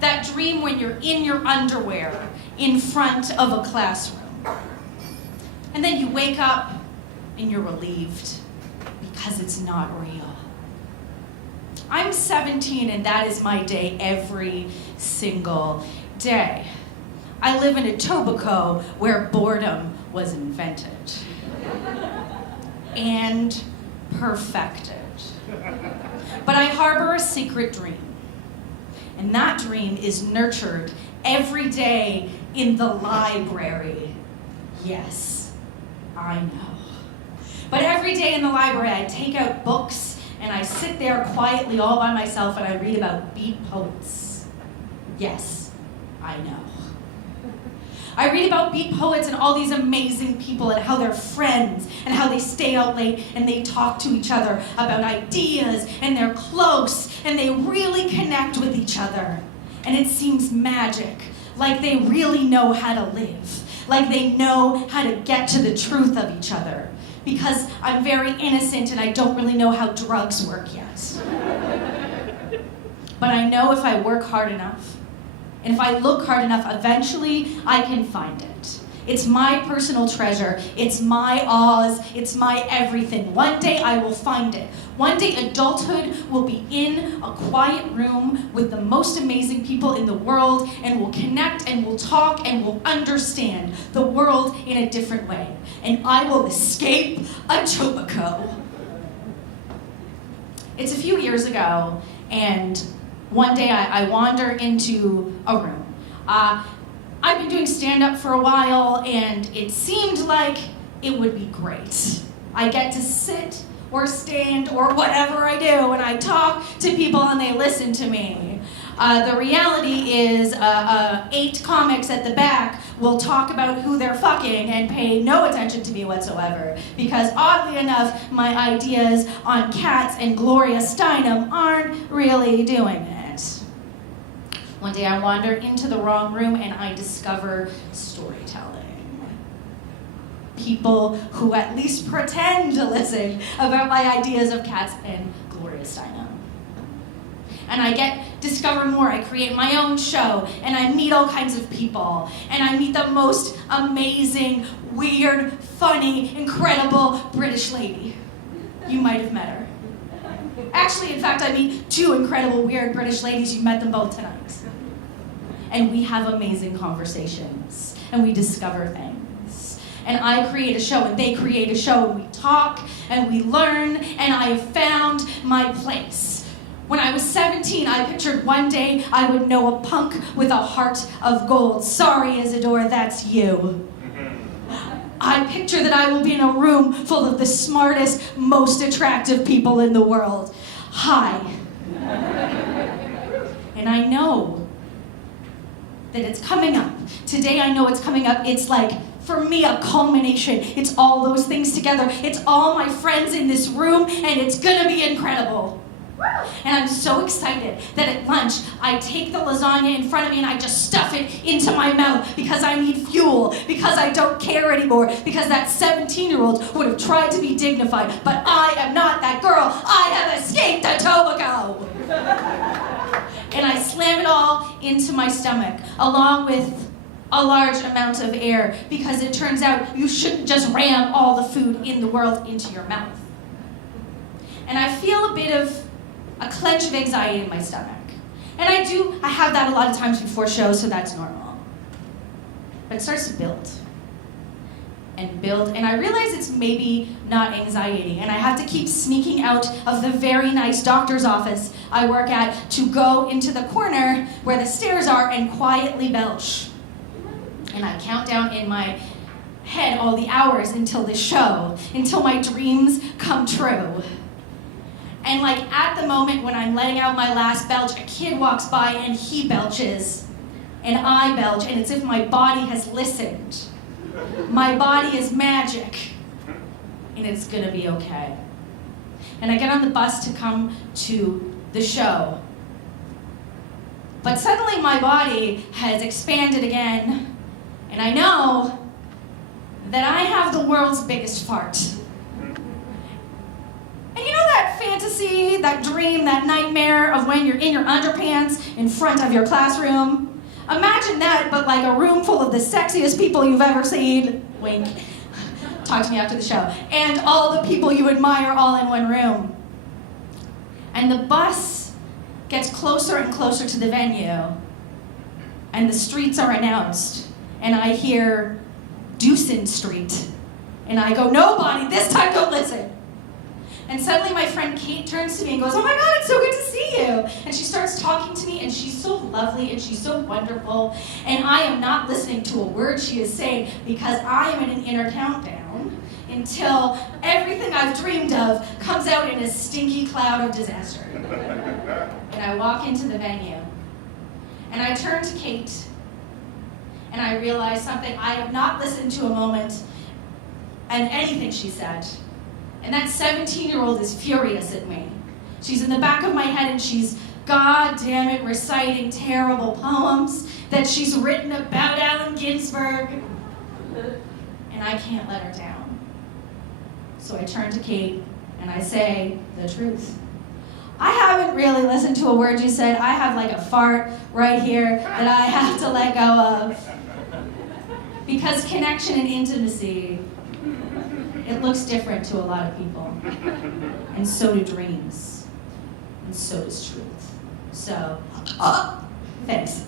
That dream when you're in your underwear in front of a classroom. And then you wake up and you're relieved because it's not real. I'm 17 and that is my day every single day. I live in Etobicoke where boredom was invented and perfected. But I harbor a secret dream. And that dream is nurtured every day in the library. Yes, I know. But every day in the library, I take out books and I sit there quietly all by myself and I read about beat poets. Yes, I know. I read about beat poets and all these amazing people and how they're friends and how they stay out late and they talk to each other about ideas and they're close and they really connect with each other. And it seems magic, like they really know how to live, like they know how to get to the truth of each other. Because I'm very innocent and I don't really know how drugs work yet. But I know if I work hard enough, and if I look hard enough, eventually I can find it. It's my personal treasure. It's my Oz. It's my everything. One day I will find it. One day adulthood will be in a quiet room with the most amazing people in the world, and we'll connect and we'll talk and we'll understand the world in a different way. And I will escape Etobicoke. It's a few years ago, and one day I wander into a room. I've been doing stand-up for a while, and it seemed like it would be great. I get to sit or stand or whatever I do, and I talk to people and they listen to me. The reality is 8 comics at the back will talk about who they're fucking and pay no attention to me whatsoever. Because oddly enough, my ideas on cats and Gloria Steinem aren't really doing it. One day I wander into the wrong room and I discover storytelling. People who at least pretend to listen about my ideas of cats and Gloria Steinem. And I discover more. I create my own show, and I meet all kinds of people. And I meet the most amazing, weird, funny, incredible British lady. You might have met her. Actually, in fact, I meet 2 incredible, weird British ladies. You met them both tonight. And we have amazing conversations, and we discover things. And I create a show, and they create a show, and we talk, and we learn, and I have found my place. When I was 17, I pictured one day I would know a punk with a heart of gold. Sorry, Isadora, that's you. I picture that I will be in a room full of the smartest, most attractive people in the world. Hi. And I know that it's coming up. Today I know it's coming up. It's like, for me, a culmination. It's all those things together. It's all my friends in this room, and it's gonna be incredible. And I'm so excited that at lunch, I take the lasagna in front of me and I just stuff it into my mouth because I need fuel, because I don't care anymore, because that 17-year-old would have tried to be dignified, but I am not that girl. I have escaped Etobicoke. And I slam it all into my stomach, along with a large amount of air, because it turns out you shouldn't just ram all the food in the world into your mouth. And I feel a bit of a clench of anxiety in my stomach. And I have that a lot of times before shows, so that's normal. But it starts to build. And build, and I realize it's maybe not anxiety, and I have to keep sneaking out of the very nice doctor's office I work at to go into the corner where the stairs are and quietly belch. And I count down in my head all the hours until the show, until my dreams come true. And like at the moment when I'm letting out my last belch, a kid walks by and he belches, and I belch, and it's as if my body has listened. My body is magic, and it's gonna be okay. And I get on the bus to come to the show. But suddenly my body has expanded again, and I know that I have the world's biggest fart. And you know that fantasy, that dream, that nightmare of when you're in your underpants in front of your classroom? Imagine that, but like a room full of the sexiest people you've ever seen. Wink. Talk to me after the show. And all the people you admire all in one room. And the bus gets closer and closer to the venue. And the streets are announced. And I hear Dewson Street. And I go, no, Bonnie, this time don't listen. And suddenly my friend Kate turns to me and goes, oh my God, it's so good to see you. And she starts talking to me, and she's so lovely, and she's so wonderful. And I am not listening to a word she is saying because I am in an inner countdown until everything I've dreamed of comes out in a stinky cloud of disaster. And I walk into the venue, and I turn to Kate, and I realize something. I have not listened to a moment and anything she said. And that 17-year-old is furious at me. She's in the back of my head, and she's, God damn it, reciting terrible poems that she's written about Allen Ginsberg. And I can't let her down. So I turn to Kate, and I say the truth. I haven't really listened to a word you said. I have like a fart right here that I have to let go of. Because connection and intimacy, it looks different to a lot of people. And so do dreams. And so does truth. So, thanks.